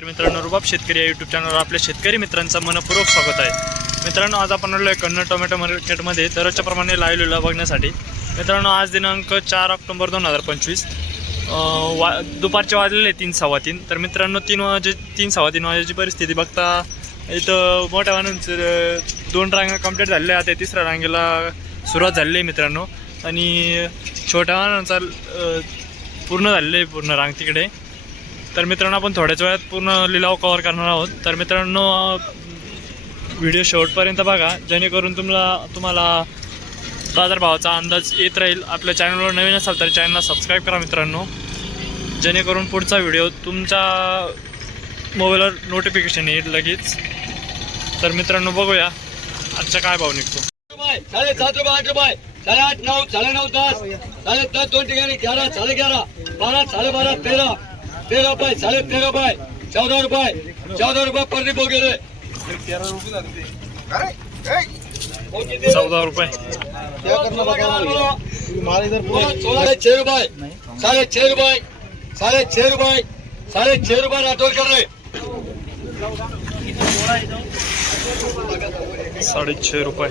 मित्रांनो रुबाब शेतकरी या यूट्यूब चॅनलवर आपल्या शेतकरी मित्रांचं मनपूर्वक स्वागत आहे. मित्रांनो आज आपण आलो आहे कन्नड टोमॅटो मार्केटमध्ये दररोजच्या प्रमाणे लाईव्ह बघण्यासाठी. मित्रांनो आज दिनांक चार ऑक्टोबर दोन हजार पंचवीस. वा दुपारचे वाजलेले तीन सव्वा तीन. तर मित्रांनो तीन वाजे तीन सव्वा तीन वाजेची परिस्थिती बघता इथं मोठ्या वाहनांचं दोन रांगा कंप्लीट झालेल्या आहेत. आता तिसऱ्या रांगेला सुरुवात झालेली आहे मित्रांनो. आणि छोट्या वाहनांचा पूर्ण झालेलं आहे पूर्ण रांग तिकडे. तर मित्रांनो आपण थोड्याच वेळात पूर्ण लिलाव कव्हर करणार आहोत. तर मित्रांनो व्हिडिओ शेवटपर्यंत बघा. जेणेकरून तुम्हाला तुम्हाला बाजारभावाचा अंदाज येत राहील. आपल्या चॅनलवर नवीन असाल तर चॅनलला सबस्क्राईब करा मित्रांनो. जेणेकरून पुढचा व्हिडिओ तुमच्या मोबाईलवर नोटिफिकेशन येईल लगेच. तर मित्रांनो बघूया. आजचा काय भाव निघतो? रुपये साडे रुपये आठ रुपये. आठ नऊ साडे नऊ तास साडे दस दोन ठिकाणी ग्यारा साडे ग्यारा बारा साडे बारा तेरह रुपये साडे तेरह रुपये चौदा रुपये चौदा रुपये प्रदीप वगैरे. चौदा रुपये. साडे छह रुपये साडे छह रुपये साडे छह रुपये साडे छह रुपये राठोड कर रहे साडेशे रुपये.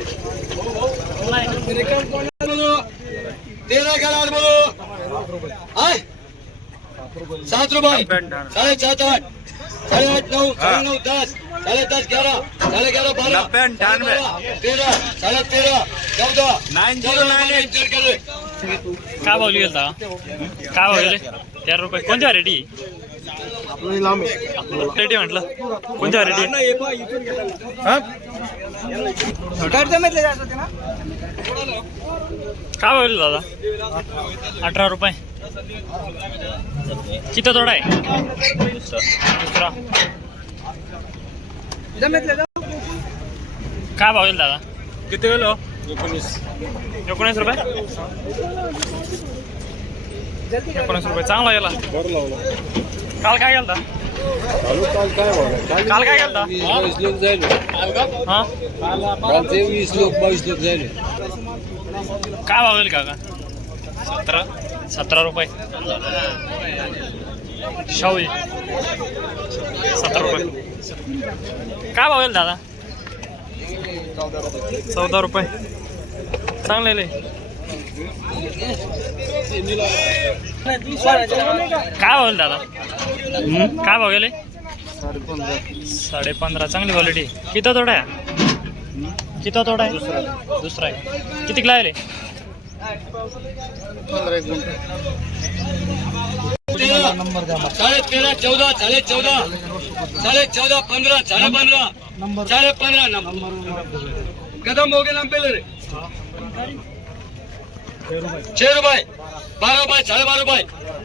ग्यारह आठ बोलो सात रुपये. साडे सात आठ साडे आठ. नऊ साडे नऊ दस. साडे दस ग्यारह साडे ग्यारह बारह तेरह साडे तेरह चौदा. इंटर कर रहे काय भाव गेलता काय भाव तेरा रुपये. कोणत्या व्हरायटी व्हरायटी म्हटलं. कोणत्या व्हरायटी काय भाव दादा अठरा रुपये. किती तोडा आहे? दुसरा. काय भाव गेले दादा? किती गेलो एकोणीस. रुपये? एकोणीस रुपये. चांगला गेला. काल काय गेलता? काल काय गेलता? वीस लोक जायले हा? कालचे वीस लोक बावीस लोक जायले काय भाव गेले काका? सतरा. सतरा रुपये. शाहू सतरा रुपये. काय भाव येईल दादा? चौदा रुपये. चांगले काय भाव दादा? काय भाव गेले? साडे पंधरा चांगली क्वालिटी किती तोडा किती तोडा आहे? दुसरा आहे. किती लागले तेरह साडे तेरह चौदा साडे चौदा. साडे चौदा पंधरा साडे पंधरा. साडे पंधरा नंबर. कदम हो गए नाम पे रे. छह रुपये. बारह रुपये साडे बारह रुपये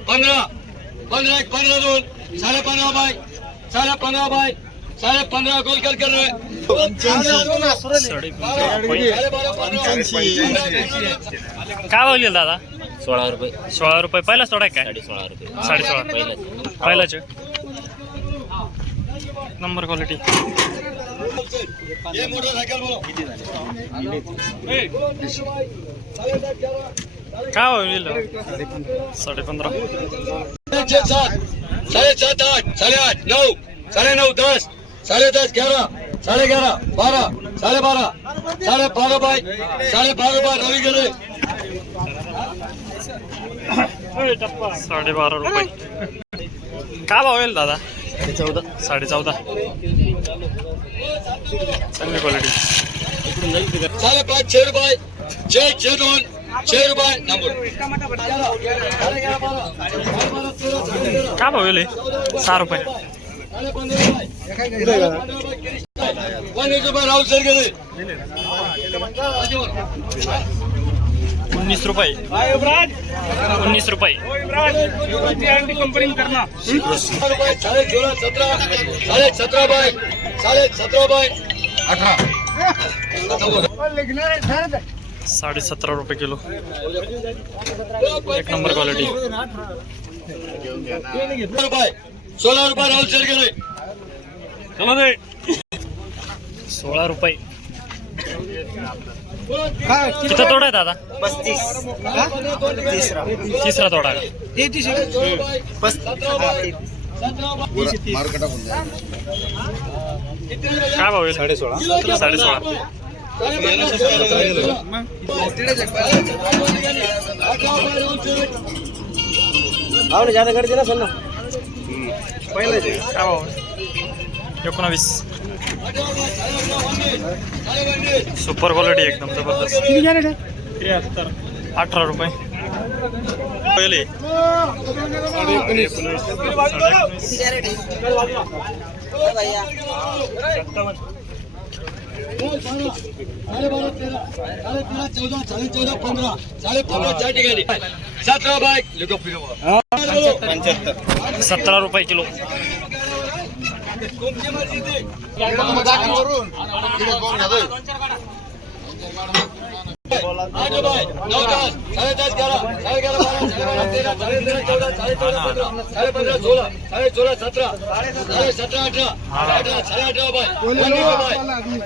पंधरा. पंधरा एक पंधरा दोन. साडे पंधरा बाय. साडे पंधरा बाय. साडे पंधरा गोल कर कर रहे साडे. साडे काय भाव गेला दादा? सोळा रुपये। सोळा रुपये. पहिलाच तोडा आहे काय? साडे सोळा रुपये. साडे सोळा. पहिलाच नंबर क्वालिटी. ये मोटरसाइकिल बोलो। काय भाव गेलं साडे पंधरा. छह सात साढ़े सात आठ साढ़े आठ नौ साढ़े नौ दस। साढ़े दस ग्यारह साढ़े ग्यारह बारह साढ़े बारह साढ़े बारह बाई साढ़े बारह बाय रवि गेले साडे बारा रुपये काय भाव गेला दादा? चौदा साडे चौदा चांगली क्वालिटी साढ़े पाँच छह रुपये छह छह दोन छह रुपये नंबर काय भाव गेले सहा रुपये उन्नीस पंद्रह बाई रुपये राहुल सर उन्नीस रुपये उन्नीस रुपये रुपये साढ़े सोलह सत्रह साढ़े सत्रह बाई साढ़े सत्रह बाई अठारह साडे सतरा रुपये किलो एक नंबर क्वालिटी रुपये सोळा रुपये राहुल सर गेले सोळा रुपये. किती तोडा आहे दादा. पस्तीस. तिसरा. तोडा. आहे. तेहतीस सतरा बाय पस्तीस. सतरा बाय मार्केट टाकून द्या. काय भाव येईल साडेसोळा. साडेसोळा. काय भाव एकोणावीस सुपर क्वालिटी एकदम जबरदस्त अठरा रुपये पहिले साडे बारा तेरा साडे तेरा चौदा साडे चौदा पंधरा साडे पंधरा चार ठिकाणी सतरा बाय लिखो फिरो सतरा रुपये किलो दस साडे सोलह सतरा साडे सतरा अठरा अठरा साडे अठरा बाय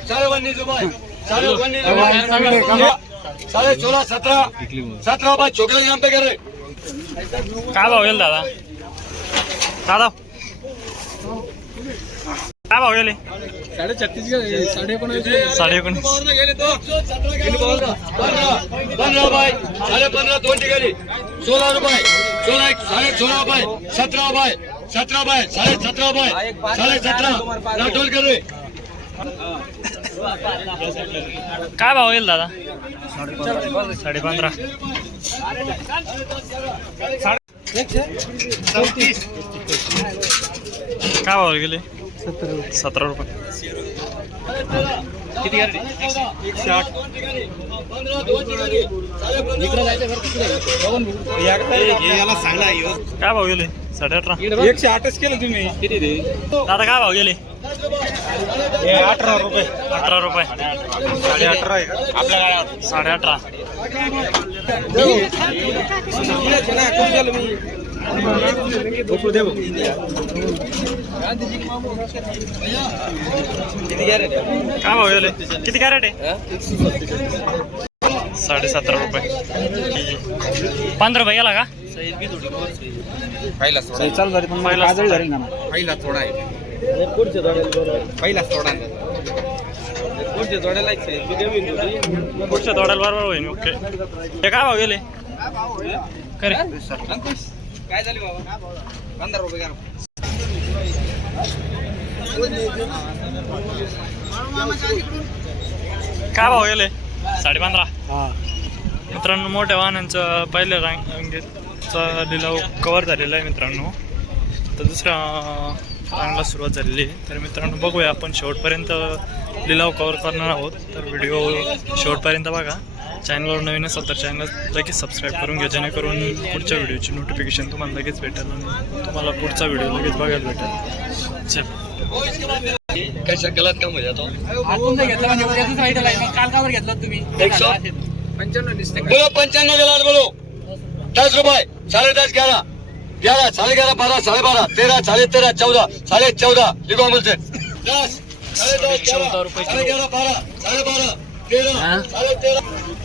साडे वन्नीस बाय साडे वन्नीस बाय साडे सोळा सतरा सतरा बाय छोकरे ग्राम पे करे. काय भाव येईल दादा? दादा? काय भाव गेले? साडे एकोणीस. पंधरा बाय साडे पंधरा दोन ठिकाणी सोळा रुपये सोळा एक साडे सोळा बाय सतरा बाय सतरा बाय साडे सतरा बाय साडे सतरा नाटोल करे काय भाव येईल दादा? साडे पंधरा काय भाव गेले? सतरा रुपये. किती एकशे आठ. पंधरा दोन ठिकाणी साडे पंधरा काय भाव गेले? साडे अठरा. एकशे आठच केलं तुम्ही. किती दे दादा काय भाव गेले? अठरा रुपये. अठरा रुपये. साडे अठरा आहे आपल्या गाड्यावर. साडे अठरा. काय भाव गेले किती कॅरेट आहे साडे सतरा रुपये पंधरा रुपये गेला का पहिला चालू झाली पहिला काजळी झाली ना पहिला थोडा आहे पहिला सोडा पुढच्या जोड्याला पुढच्या तोड्याला बरोबर होईल ओके. ते काय भाव गेले? करे काय झाली बाबा? पंधरा रुपये काय भाव गेले? साडे पंधरा मित्रांनो मोठ्या वाहनांचं पहिल्या रांग रांगेचा लिलाव कव्हर झालेला आहे मित्रांनो. तर दुसऱ्या रांगला सुरुवात झालेली आहे. तर मित्रांनो बघूया आपण शेवटपर्यंत लिलाव कव्हर करणार आहोत. तर व्हिडिओ शेवटपर्यंत बघा. चॅनलवर नवीन असाल तर चॅनल लगेच सबस्क्राईब करून घ्या जेणेकरून पुढच्या व्हिडिओची नोटिफिकेशन तुम्हाला लगेच भेटेल आणि तुम्हाला पुढचा व्हिडिओ लगेच बघायला भेटेल. चल. कैसा गलत काम हो जाता जलाल बोलो दस रुपए साढ़े दस ग्यारह ग्यारह साढ़े ग्यारह बारह साढ़े बारह तेरह साढ़े तेरह चौदह साढ़े चौदह लिखो अमल से दस साढ़े दस ये ये ये तुरंत ये सब बंद करो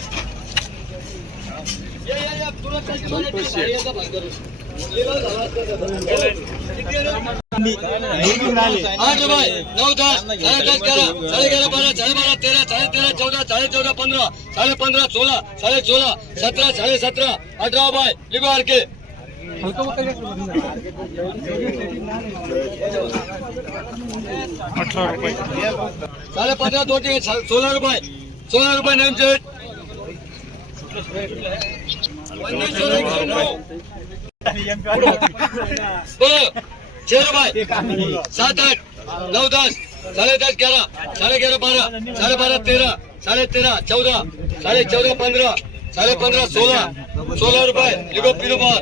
आठ रुपए नौ दस साढ़े दस ग्यारह साढ़े ग्यारह बारह साढ़े बारह तेरह साढ़े तेरह चौदह साढ़े चौदह पंद्रह साढ़े पंद्रह सोलह साढ़े सोलह सत्रह साढ़े सत्रह अठारह बाय लिखो आर के अठरा रुपये साढ़े पंद्रह दो टिकट सोलह रुपए सोलह रुपए नेम सेट उन्नीस सौ एक सौ नौ बोलो छह रुपए सात आठ नौ दस साढ़े दस ग्यारह साढ़े ग्यारह बारह साढ़े बारह तेरह साढ़े तेरह चौदह साढ़े चौदह पंद्रह साढ़े पंद्रह सोलह सोलह रुपए लिखो पीरो बात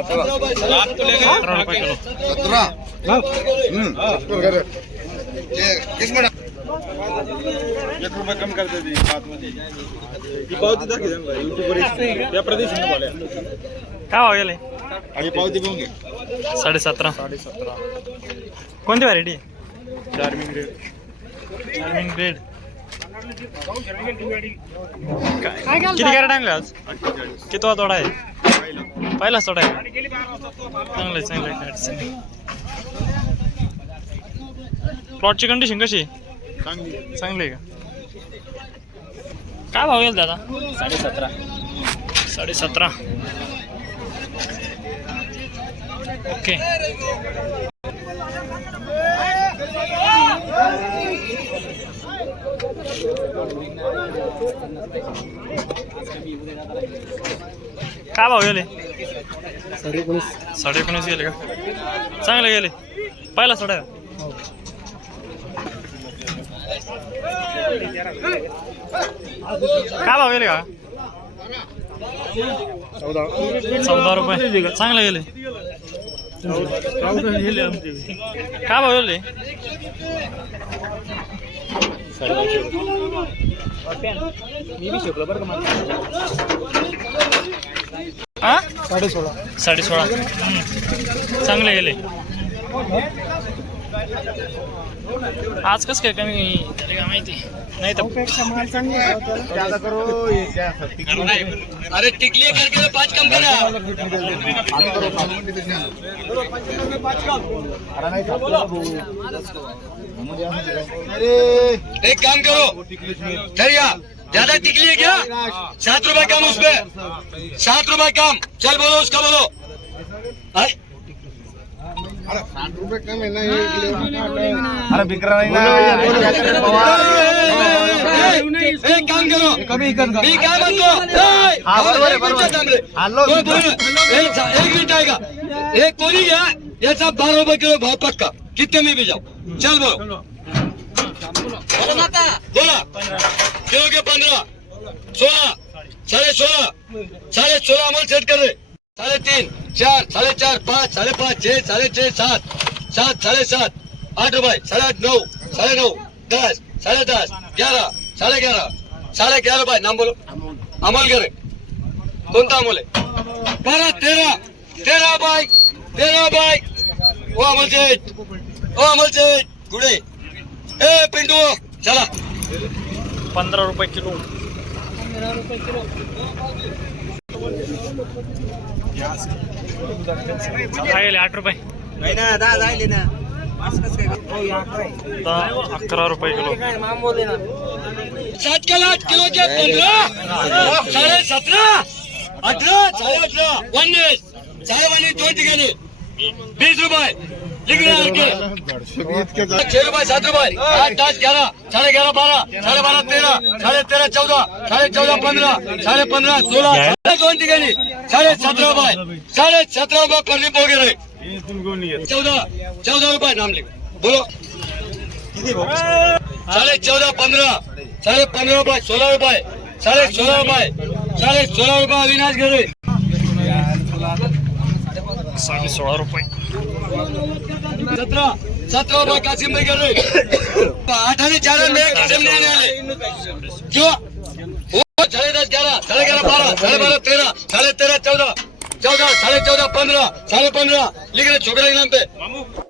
एक रुपये किलो काय भाव गेले साडेसतरा. कोणती variety charming grade charming grade किती कॅरेट आणले आज? किती तोडा आहे? पहिलाच तोडा आहे. चांगलं आहे, चांगलं अडचण नाही. प्लॉटची कंडिशन कशी आहे? चांगली आहे. का? काय भाव गेला दादा? साडेसतरा. साडेसतरा. ओके काय भाव गेले साडे एकोणीस गेले का चांगले गेले? पहिला सोडा काय भाव गेले का चौदा रुपये। चांगले गेले? काय भाव गेले हा साडे सोळा साडे सोळा चांगले गेले आज कस काय कमी झाले का माहिती? नाही तर अरे टिकली करके पाच कम करा. एक काम करो. ठहरिया ज़्यादा टिकली है क्या? सात रुपए कम उस पे सात रुपए कम. चल बोलो उसका बोलो. आए? एक काम करो मी काय म्हणतो ए, एक मिनिट थांब रे. कोण बोलू? एक एक मिनिट आहे का एक कोणी घ्या याचा बारा रुपये किलो भाव पक्का कितने में भी जाओ चल बोलो बोला किलो के पंद्रह सोलह साढ़े सोलह साढ़े सोलह अमल सेट कर रहे साढ़े तीन चार साढ़े चार पाँच साढ़े पाँच छह साढ़े छह सात. सात साढ़े सात. आठ रुपए साढ़े आठ नौ साढ़े नौ दस साढ़े दस ग्यारह साढ़े ग्यारह साढ़े ग्यारह रुपए नाम बोलो अमल करे कोणता अमोल आहे? बारा तेरा तेरा बाय तेरा बाय. ओ अमल शेठ ओ अमल शेठ गुडे ए पिंटू चला. पंधरा रुपये किलो. काय आठ रुपये. दहा अकरा रुपये किलो. सात के आठ किलो के पंधरा. साडे सतरा. अठरा साडे अठरा. उन्नीस साडे उन्नीस दोन ठिकाणी. वीस रुपये. लिखले हलके छह रुपये सात रुपये आठ दस ग्यारह साढ़े ग्यारह बारह साढ़े बारह तेरह साढ़े तेरह चौदह साढ़े चौदह पंद्रह साढ़े पंद्रह सोलह साढ़े दोन ठिकाणी साढ़े सतरा रुपये साढ़े सतरा रुपये पर लिप वगैरे चौदह चौदह रुपये नाम लिख बोलो साढ़े चौदह पंद्रह साढ़े पंद्रह रुपये सोलह रुपये साढ़े सोलह रुपये साढ़े सोलह रुपये अविनाश घरे साडे सोळा रुपये सतरा सतरा रुपये कासिम भाई घरे आठ आणि चार में कासिम नहीं आने वाले क्यों वो साढ़े दस ग्यारह साढ़े ग्यारह बारह साढ़े बारह तेरह साढ़े तेरह चौदह चौदह साढ़े चौदह पंद्रह साढ़े पंद्रह लिख रहे छोकरे के नाम पे